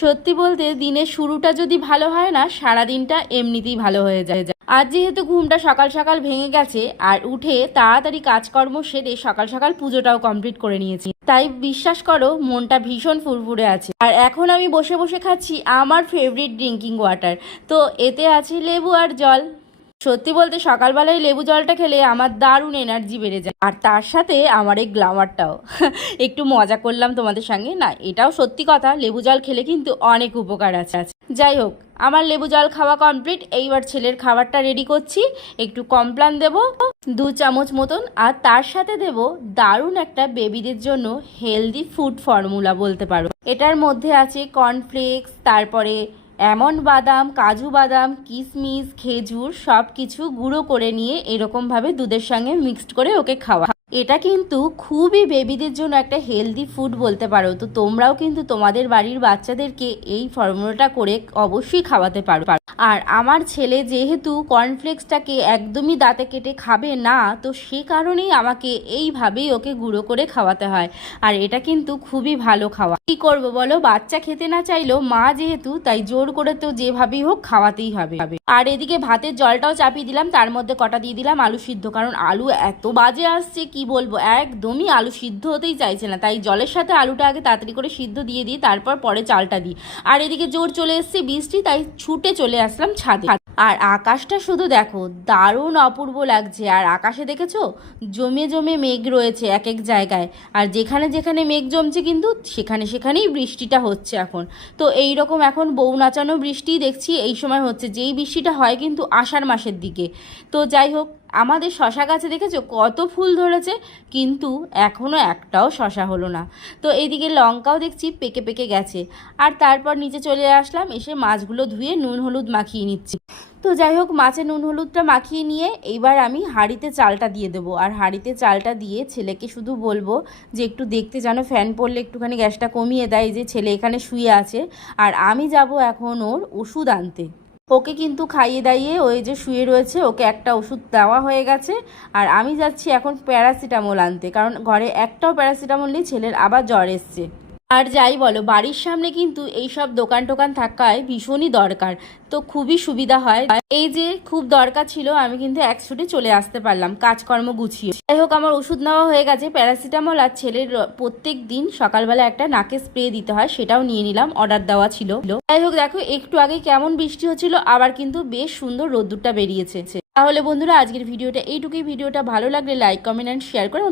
সত্যি বলতে দিনের শুরুটা যদি ভালো হয় না, সারা দিনটা এমনিতেই ভালো হয়ে যায়। আজ যেহেতু ঘুমটা সকাল সকাল ভেঙে গেছে আর উঠে তাড়াতাড়ি কাজকর্ম সেরে সকাল সকাল পুজোটাও কমপ্লিট করে নিয়েছি, তাই বিশ্বাস করো মনটা ভীষণ ফুরফুরে আছে। আর এখন আমি বসে বসে খাচ্ছি আমার ফেভারিট ড্রিঙ্কিং ওয়াটার। তো এতে আছে লেবু আর জল। সত্যি বলতে সকালবেলায় লেবু জলটা খেলে আমার দারুণ এনার্জি বেড়ে যায়, আর তার সাথে আমার এই গ্লামারটাও। একটু মজা করলাম তোমাদের সঙ্গে, না এটাও সত্যি কথা, লেবু জল খেলে কিন্তু অনেক উপকার আছে। যাই হোক, আমার লেবু জল খাওয়া কমপ্লিট। এইবার ছেলের খাবারটা রেডি করছি। একটু কমপ্লান দেব 2 চামচ মতন, আর তার সাথে দেব দারুণ একটা বেবিদের জন্য হেলদি ফুড ফর্মুলা বলতে পারো। এটার মধ্যে আছে কর্নফ্লেক্স, তারপরে এমন বাদাম, কাজু বাদাম, কিশমিশ, খেজুর সব কিছু গুঁড়ো করে নিয়ে এরকমভাবে দুধের সঙ্গে মিক্সড করে ওকে খাওয়া। এটা কিন্তু খুবই বেবিদের জন্য একটা হেলদি ফুড বলতে পারো। তো তোমরাও কিন্তু তোমাদের বাড়ির বাচ্চাদেরকে এই ফর্মুলাটা করে অবশ্যই খাওয়াতে পারো। আর আমার ছেলে যেহেতু কর্নফ্লেক্সটাকে একদমই দাঁতে কেটে খাবে না, তো সে কারণেই আমাকে এইভাবেই ওকে গুঁড়ো করে খাওয়াতে হয়। আর এটা কিন্তু খুবই ভালো খাওয়া। কি করব বলো, বাচ্চা খেতে না চাইলেও মা যেহেতু, তাই জোর করে তো যেভাবেই হোক খাওয়াতেই হবে। আর এদিকে ভাতের জলটাও চাপিয়ে দিলাম, তার মধ্যে কটা দিয়ে দিলাম আলু সিদ্ধ, কারণ আলু এত বাজে আসছে কি বলবো, একদমই আলু সিদ্ধ হতেই চাইছে না। তাই জলের সাথে আলুটা আগে তাড়াতাড়ি করে সিদ্ধ দিয়ে দিই, তারপর পরে চালটা দিই। আর এদিকে জোর চলে এসছে বৃষ্টি, তাই ছুটে চলে আসলাম ছাদে। আর আকাশটা শুধু দেখো, দারুণ অপূর্ব লাগছে। আর আকাশে দেখেছো জমে জমে মেঘ রয়েছে এক এক জায়গায়, আর যেখানে যেখানে মেঘ জমছে কিন্তু সেখানে সেখানেই বৃষ্টিটা হচ্ছে এখন। তো এই রকম এখন বউ নাচানো বৃষ্টি দেখছি এই সময় হচ্ছে, যেই বৃষ্টিটা হয় কিন্তু আষাঢ় মাসের দিকে। তো যাই হোক, আমাদের শশা গাছে দেখেছো কত ফুল ধরেছে, কিন্তু এখনও একটাও শশা হলো না। তো এইদিকে লঙ্কাও দেখছি পেকে পেকে গেছে। আর তারপর নিচে চলে আসলাম, এসে মাছগুলো ধুয়ে নুন হলুদ মাখিয়ে নিচ্ছি। তো যাই হোক, মাছে নুন হলুদটা মাখিয়ে নিয়ে এইবার আমি হাঁড়িতে চালটা দিয়ে দেবো। আর হাঁড়িতে চালটা দিয়ে ছেলেকে শুধু বলবো যে একটু দেখতে যেন ফ্যান পড়লে একটুখানি গ্যাসটা কমিয়ে দেয়। যে ছেলে এখানে শুয়ে আছে, আর আমি যাব এখন ওর ওষুধ আনতে। ওকে কিন্তু খাইয়ে দাইয়ে ওই যে শুয়ে রয়েছে, ওকে একটা ওষুধ দেওয়া হয়ে গেছে। আর আমি যাচ্ছি এখন প্যারাসিটামল আনতে, কারণ ঘরে একটাও প্যারাসিটামল নেই, ছেলের আবার জ্বর এসছে। আর যাই বলো, বাড়ির সামনে কিন্তু এইসব দোকান টোকান থাকায় ভীষণই দরকার, তো খুবই সুবিধা হয়। এই যে খুব দরকার ছিল, আমি কিন্তু এক ছুটে চলে আসতে পারলাম কাজকর্ম গুছিয়ে। যাই হোক, আমার ওষুধ নেওয়া হয়ে গেছে প্যারাসিটামল, আর ছেলের প্রত্যেক দিন সকালবেলা একটা নাকে স্প্রে দিতে হয়, সেটাও নিয়ে নিলাম, অর্ডার দেওয়া ছিল। যাই হোক, দেখো একটু আগে কেমন বৃষ্টি হচ্ছিল, আবার কিন্তু বেশ সুন্দর রোদ্দুরটা বেরিয়েছে। তাহলে বন্ধুরা, আজকের ভিডিওটা এইটুকুই। ভিডিওটা ভালো লাগলে লাইক, কমেন্ট অ্যান্ড শেয়ার করে